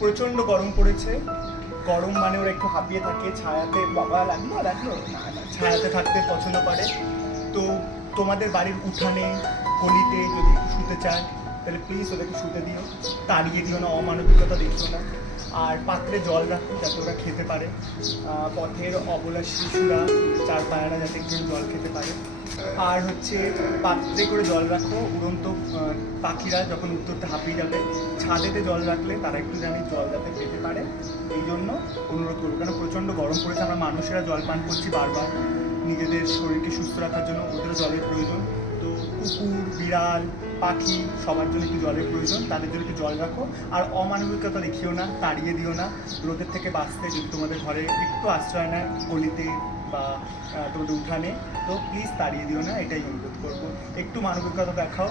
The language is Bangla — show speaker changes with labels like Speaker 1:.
Speaker 1: প্রচণ্ড গরম পড়েছে। গরম মানে ওরা একটু হাঁপিয়ে থাকে, ছায়াতে বাবা লাগল লাগল ছায়াতে থাকতে পছন্দ করে। তো তোমাদের বাড়ির উঠানে, গলিতে যদি একটু শুতে চায়, তাহলে প্লিজ ওদেরকে শুতে দিও। তাড়িয়ে দিও না, অমানবিকতা দেখিও না। আর পাত্রে জল রাখো যাতে ওরা খেতে পারে। পথের অবলা শিশুরা, চার পায়রা যাতে একটু জল খেতে পারে। আর হচ্ছে পাত্রে করে জল রাখো। উড়ন্ত পাখিরা যখন উত্তরতে হাঁপিয়ে যাবে, ছাদেতে জল রাখলে তারা একটু জানি জল যাতে পেতে পারে। এই জন্য অনুরোধ করব। কারণ প্রচণ্ড গরম পড়েছে, আমরা মানুষেরা জল পান করছি বারবার। নিজেদের শরীরকে সুস্থ রাখার জন্য ওদেরও জলের প্রয়োজন। তো কুকুর, বিড়াল, পাখি সবার জন্য একটু জলের প্রয়োজন। তাদের জন্য একটু জল রাখো। আর অমানবিকতা দেখিও না, তাড়িয়ে দিও না। রোদের থেকে বাঁচতে যদি তোমাদের ঘরে একটু আশ্রয় নেয়, গলিতে বা টোটো উঠানে। তো প্লিজ তাড়িয়ে দিও না এটাই অনুরোধ করব। একটু মানবিকতা দেখাও।